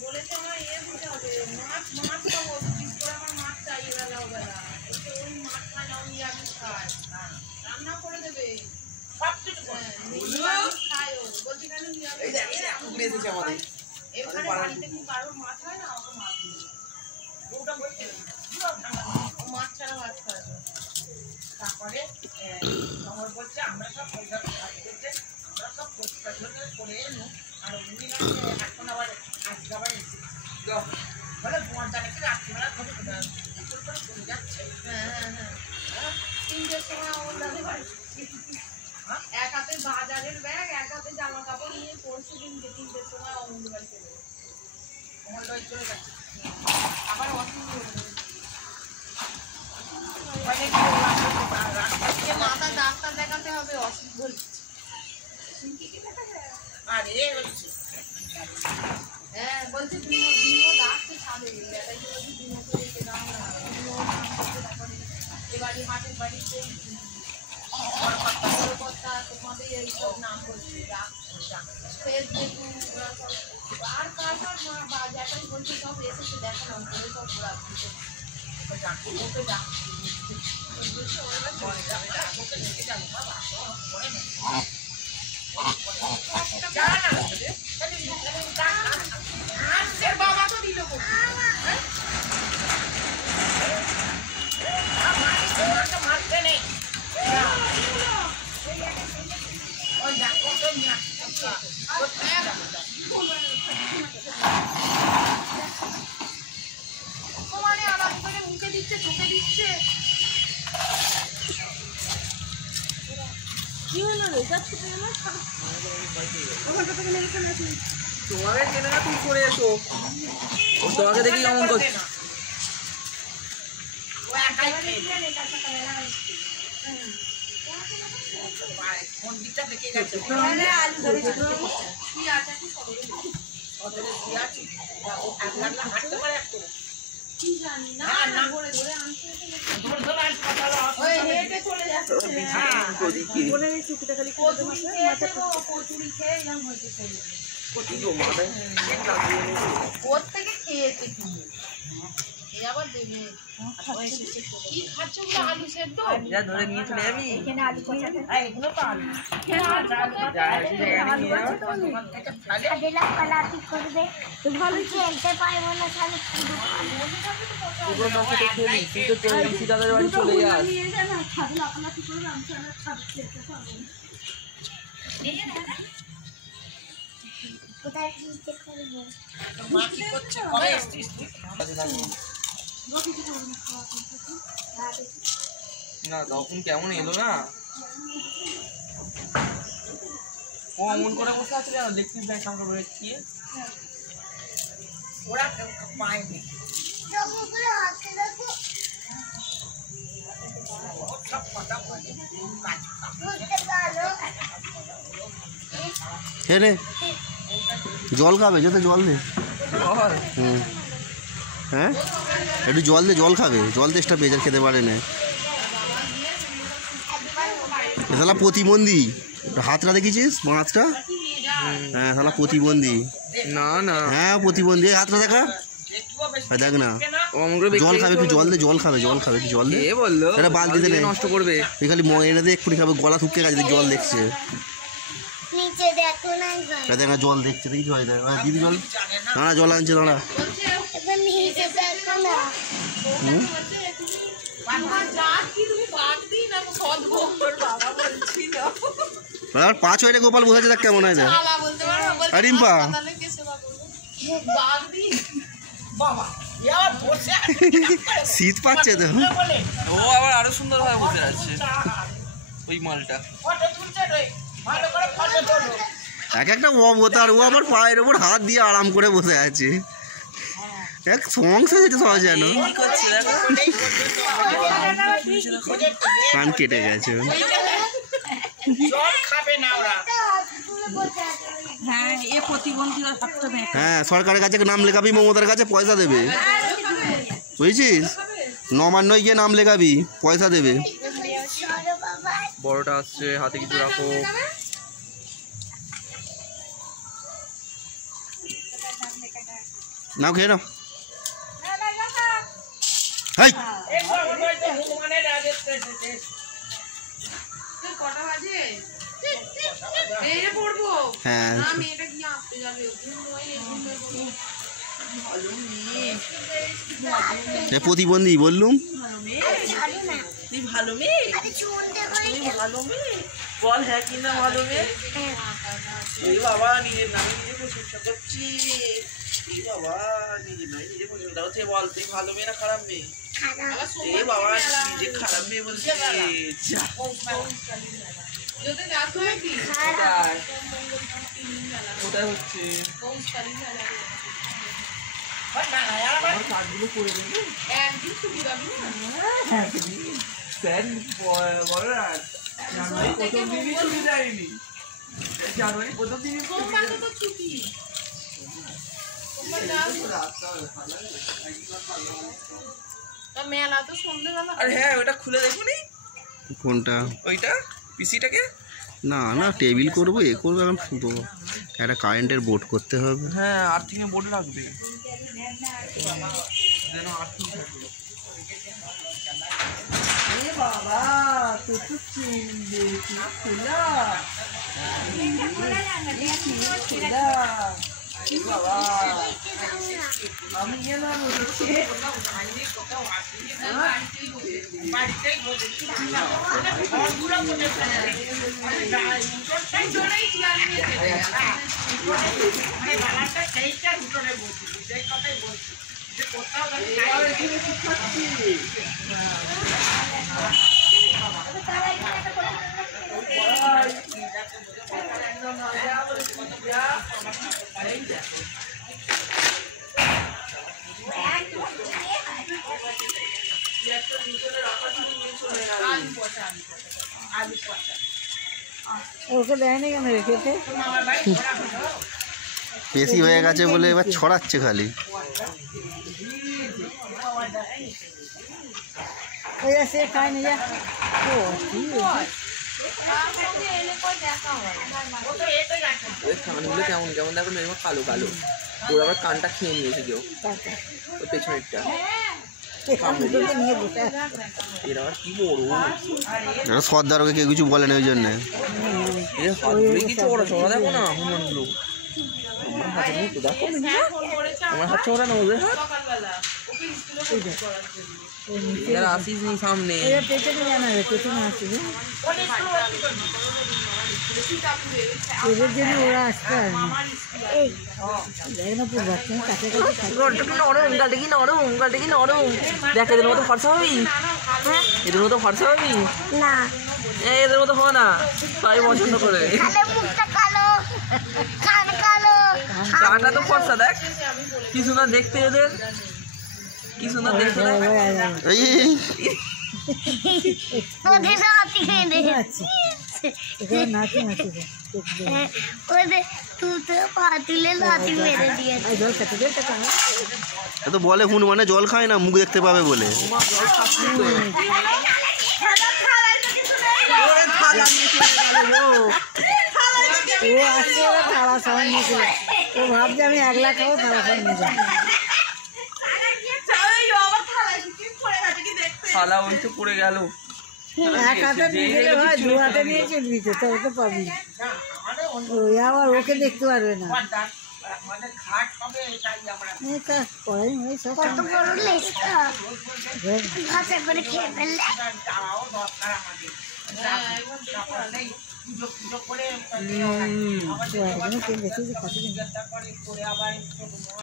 বলেছে আমার দিতে হবে মাছ খাবো আমার মাছ চাই বেলা বেলা ওই মাছ খায় না ওই আমি খাই রান্না করে দেবে বাড়িতে কি কারোর মাছ হয় না আমাকে মাছ দিবে মাছ ছাড়া ভাত খাওয়া তারপরে খবর বলছে আমরা সব পয়সা আমরা সব পরিষ্কার করে এলো আর এখন আবার আজকে আবার বলে বর্দা নাকি রাত্রিবেলা করে যাচ্ছে তিনটের সময় এক হাতে বাজারের ব্যাগ এক হাতে জামা কাপড় নিয়ে পরশু দিনকে 3টের সময় অমূল্য বাড়ি চলে গেছে অমূল্য বাড়ি চলে গেছে আবার মাথা ডাক্তার দেখাতে হবে অসুখ বলছে আরে হ্যাঁ বলছে দিনও ডাকতে ছাড়ে এবারে মাঠের বাড়িতে তোমাদের এইসব নাম বলছে আর কার বাজারটাই বলছে সব এসেছে দেখালাম করে সব বাবা তো দিল মারতে নেই তোমারে আরাম করে মুখে দিচ্ছে চোখে দিচ্ছে কি হলো রে যাচ্ছে তোমাকে চেনে না তুমি করে এসো তোমাকে দেখি কেমন করছে খেয়েছে আবার দেবে কি খাচ্ছ আলু সেদ্ধ ধরে নিয়ে চলে যাবি এগুলো তো আলু দাদার বাড়ি চলে যাস না তখন কেমন এলো না ও অমন করে বসে আছে দেখছিস দেখ আমরা বেরোচ্ছি ওরা পায়নি রে জল খাবে যেতে জল দে হ্যাঁ একটু জল দে জল খাবে জল তেষ্টা পেয়ে খেতে পারে না শালা প্রতিবন্ধী হাতটা দেখেছিস মাছটা হ্যাঁ শালা প্রতিবন্ধী না না হ্যাঁ প্রতিবন্ধী হাতটা দেখা দেখ না জল খাবে একটু জল দে জল খাবে একটু জল দে বললো এটা বালতিতে নে নষ্ট করবে খালি এনে দে এক্ষুনি খাবে গলা থুকতে গেছে জল দেখছে দেখ না জল দেখছে দেখি জল দেখ দিদি জল না জল আনছে দাঁড়া পাঁচ হয়ে গোপাল বোঝাচ্ছে দেখ কেমন হয় রিম্পা শীত পাচ্ছে তো ও আবার আরো সুন্দর ভাবে বসে আছে ওই মালটা এক একটা অবতার ও আবার পায়ের ওপর হাত দিয়ে আরাম করে বসে আছে এক সংসার যেটা সবাই জানো কান কেটে গেছে হ্যাঁ সরকারের কাছে নাম লেখাবি মমতার কাছে পয়সা দেবে বুঝেছিস নবান্নয় গিয়ে নাম লেখাবি পয়সা দেবে বড়টা আসছে হাতে কিছু রাখো নাও খেয়ে নাও হাই হ্যাঁ প্রতিবন্ধী বললুম তুই ভালো মেয়ে তুই ভালো মেয়ে বল হ্যাঁ কি না ভালো মেয়ে এই বাবা নিজের নামে নিজে প্রশংসা করছি এই বাবা নিজের নামে নিজে প্রশংসা করছে বল তুই ভালো মেয়ে না খারাপ মেয়ে এই বাবা নিজে খারাপ মেয়ে বলছে যা কোথায় হচ্ছে আমার কাজগুলো করে দেবে স্যার বলো না জানুয়ারি প্রথম দিনই ছুটি দেয়নি জানুয়ারি প্রথম দিনই ছুটি আর হ্যাঁ ওটা খুলে দেখুনি কোনটা ওইটা পিসিটাকে না না টেবিল করবো এ করবো এখন শুধু একটা কারেন্টের বোর্ড করতে হবে হ্যাঁ আর্থিং এ বোর্ড লাগবে যেন আর্থিং থাকে এ বাবা তুই তো চিনবে কি খোলা কি বাবা আমি গেলাম ওকে দেয়নি কেন রেখেছে বেশি হয়ে গেছে বলে এবার ছড়াচ্ছে খালি ওই সে খায়নি যা ও কানগুলো কেমন কেমন দেখো এবার কালো কালো ওর আবার কানটা খেয়ে নিয়েছে কেউ ওই পেছনেরটা নিয়ে বসে এর আবার কি বড় সর্দার ওকে কেউ কিছু বলে না ওই জন্যে এ হাতগুলো কি চড়া চড়া দেখো না হনুমানগুলো আমার হাতের মতো দেখো আমার হাত চড়া না ওদের হাত এরা আসিস নি সামনে পেছনে জানাবে পেছনে আসবে এদের জন্য ওরা আসতে পারে না পুরো বাচ্চা কাছে গালটা কি নরম দেখ এদের মতো ফর্সা হবি এদের মতো ফর্সা হবি না এদের মতো হওয়া না তাই পছন্দ করে কানটা তো ফর্সা দেখ কি সুন্দর দেখতে এদের কি সুন্দর দেখতে তো বলে হনুমানে জল খায় না মুখ দেখতে পাবে বলে ও আসছে ওরা থালা সবাই নিয়েছিল ও ভাবছে আমি 1 লাখ খাবো থালা সবাই নিয়ে যাবো থালা ওই তো পড়ে গেল এক হাতে নিয়ে গেলে হয় 2 হাতে নিয়ে চলবি তো তবে তো পাবি ওই আবার ওকে দেখতে পারবে না কড়াই ওই সব কত বড় লেজটা ভাষা করে খেয়ে ফেললে দেখি